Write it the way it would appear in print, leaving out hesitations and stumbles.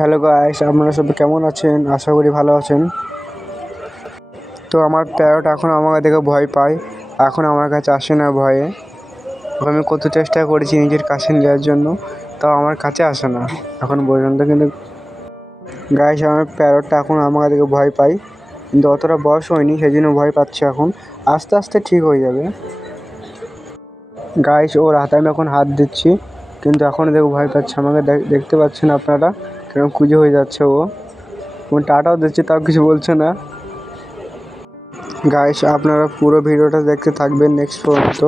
Hello guys, আপনারা সবাই কেমন আছেন? আশা করি ভালো আছেন। তো আমার প্যারট এখন আমাকে দেখে ভয় পায়, এখন আমার কাছে আসে না ভয়ে। আমি কত চেষ্টা করেছি নিজের কাছে নেওয়ার জন্য, তাও আমার কাছে আসে না এখন পর্যন্ত। কিন্তু গাইস, আমার প্যারটটা এখন আমাকে দেখে ভয় পায়, কিন্তু অতটা বয়স হয়নি সেই জন্য ভয় পাচ্ছে। এখন আস্তে আস্তে ঠিক হয়ে যাবে। গাইস, ওর হাতে আমি এখন হাত দিচ্ছি, কিন্তু এখন দেখো ভয় পাচ্ছে আমাকে। দেখতে পাচ্ছেন আপনারা কেরকম কুঁজো হয়ে যাচ্ছে ও। টাটাও দিচ্ছে, তাও কিছু বলছে না। গাইস, আপনারা পুরো ভিডিওটা দেখতে থাকবেন নেক্সট পর্যন্ত।